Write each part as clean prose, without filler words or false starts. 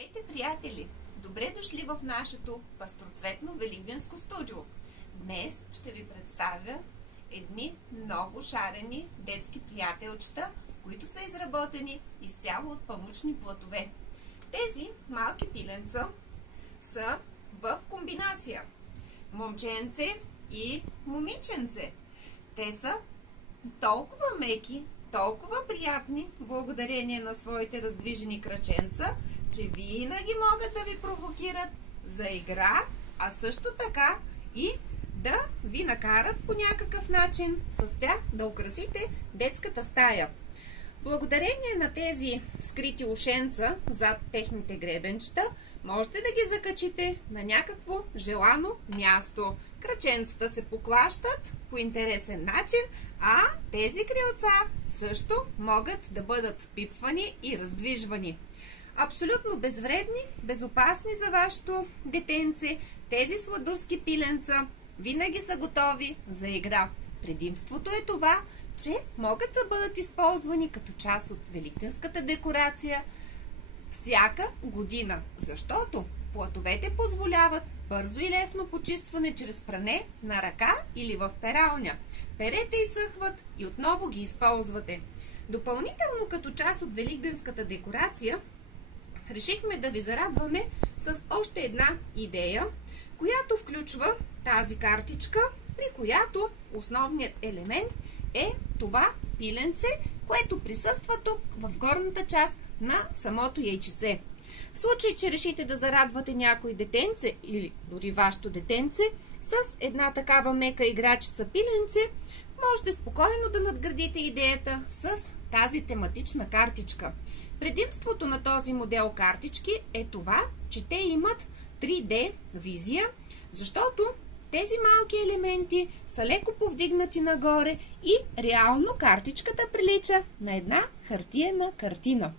Здравейте, приятели! Добре дошли в нашето пастроцветно великденско студио. Днес ще ви представя едни много шарени детски приятелчета, които са изработени изцяло от памучни платове. Тези малки пиленца са в комбинация момченце и момиченце. Те са толкова меки, толкова приятни, благодарение на своите раздвижени краченца, че винаги могат да ви провокират за игра, а също така и да ви накарат по някакъв начин с тях да украсите детската стая. Благодарение на тези скрити ушенца зад техните гребенчета, можете да ги закачите на някакво желано място. Краченцата се поклащат по интересен начин, а тези крилца също могат да бъдат пипвани и раздвижвани. Абсолютно безвредни, безопасни за вашето детенце, тези сладурски пиленца винаги са готови за игра. Предимството е това, че могат да бъдат използвани като част от великденската декорация всяка година, защото платовете позволяват бързо и лесно почистване чрез пране на ръка или в пералня. Перете изсъхват и отново ги използвате. Допълнително като част от великденската декорация решихме да ви зарадваме с още една идея, която включва тази картичка, при която основният елемент е това пиленце, което присъства тук в горната част на самото яйчеце. В случай, че решите да зарадвате някой детенце или дори вашето детенце с една такава мека играчица пиленце, можете спокойно да надградите идеята с тази тематична картичка. Предимството на този модел картички е това, че те имат 3D визия, защото тези малки елементи са леко повдигнати нагоре и реално картичката прилича на една хартиена картина.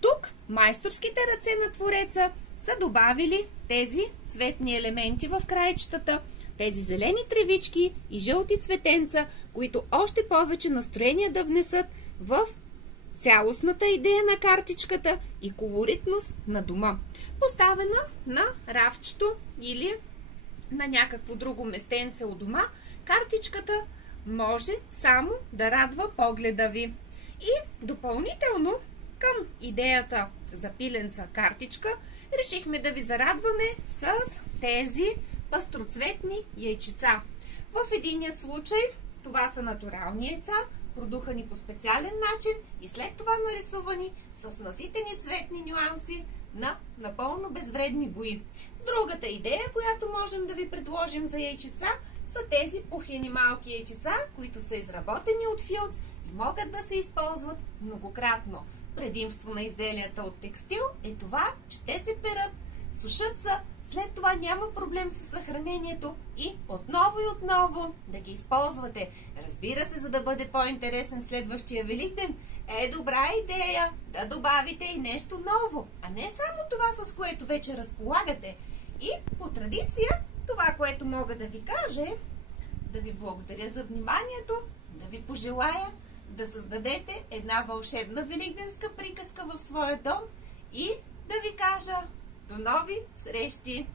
Тук майсторските ръце на твореца са добавили тези цветни елементи в краищата, тези зелени тревички и жълти цветенца, които още повече настроение да внесат в цялостната идея на картичката и колоритност на дома. Поставена на рафчето или на някакво друго местенце у дома, картичката може само да радва погледа ви. И допълнително към идеята за пиленца картичка, решихме да ви зарадваме с тези пастроцветни яйчеца. В единият случай това са натурални яйца, продухани по специален начин и след това нарисувани с наситени цветни нюанси на напълно безвредни бои. Другата идея, която можем да ви предложим за яйчеца, са тези пухени малки яйчеца, които са изработени от филц и могат да се използват многократно. Предимство на изделията от текстил е това, че те се перат, сушат се, след това няма проблем с съхранението и отново да ги използвате. Разбира се, за да бъде по-интересен следващия Великден, е добра идея да добавите и нещо ново, а не само това, с което вече разполагате. И по традиция, това, което мога да ви кажа е да ви благодаря за вниманието, да ви пожелая да създадете една вълшебна великденска приказка в своя дом и да ви кажа до нови срещи!